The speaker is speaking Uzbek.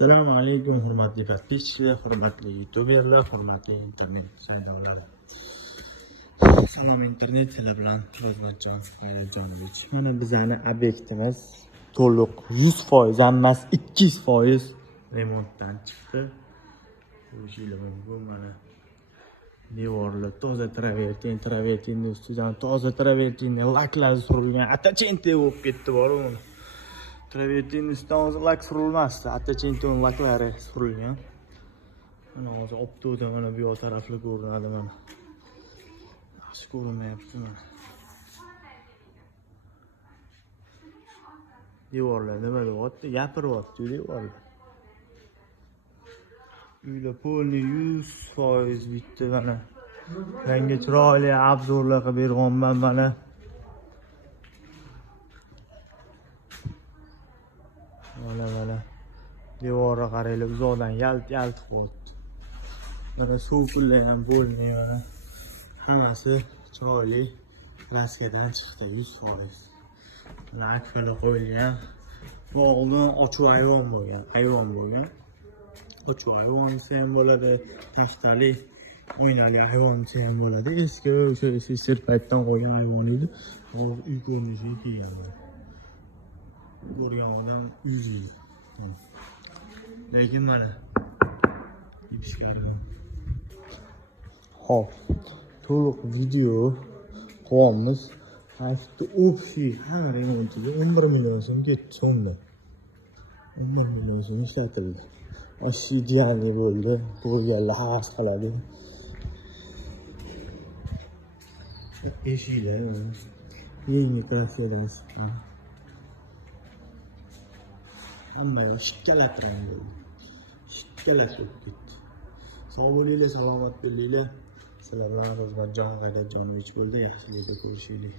Assalomu alaykum hurmatli podpischilar, hurmatli youtuberlar, hurmatli internet saylovlari. Salom internet sizlar bilan Ro'zmatjon G'ayratjonovich. Mana bizning obyektimiz to'liq 100% emas 200% remontdan chiqdi. Ko'rishingiz mumkin mana devorlar toza travertinni ustidan toza travertinni laklari surilgan, attachente bo'lib ketdi bor uni. Travertinni ustidan hozir lak surilmasdi, attachentning laklari surilgan. Mana hozir optoda mana bu yoq tarafli ko'rinadi mana. Yaxshi ko'rinmayapti mana. Devorlar nima deyapti? Gapiryapti devorlar. Uylar polni 100% bitdi mana. Yangi chiroyli obzorlar qilib berganman mana. Mana devorga qaranglar, uzoqdan yalt qo'yibdi. Mana so'kullar ham bo'lmay mana. Hammasi chiroyli kraskadan chiqdi 100%. Mana akfalar qo'yilgan. Bog'ni ochiq ayvon bo'lgan. Ochiq ayvon desa ham bo'ladi, taxtali oynali ayvon desa ham bo'ladi. Eski o'sha SSR paytdan qo'ygan ayvon edi. Hozir uy ko'rinishiga kelgan. Ko'rgan odam uylaydi. Lekin mana yetishganman. Hop, to'liq video qo'yamiz. Hafta общий hamma remontiga 11 million so'm ketdi so'mda. 11 million so'm ishlatildi. Oshi idealniy bo'ldi. Bo'lganlar havas qiladi. Eshiklar yangi kraskadan chiqqan. Hamma shikkalatran bo'ldi. Shikkalat bo'lib ketdi. Sog' bo'linglar, salomat bo'linglar. Sizlar bilan Ro'zmatjon G'ayratjonovich bo'ldi. Yaxshilikda ko'rishaylik.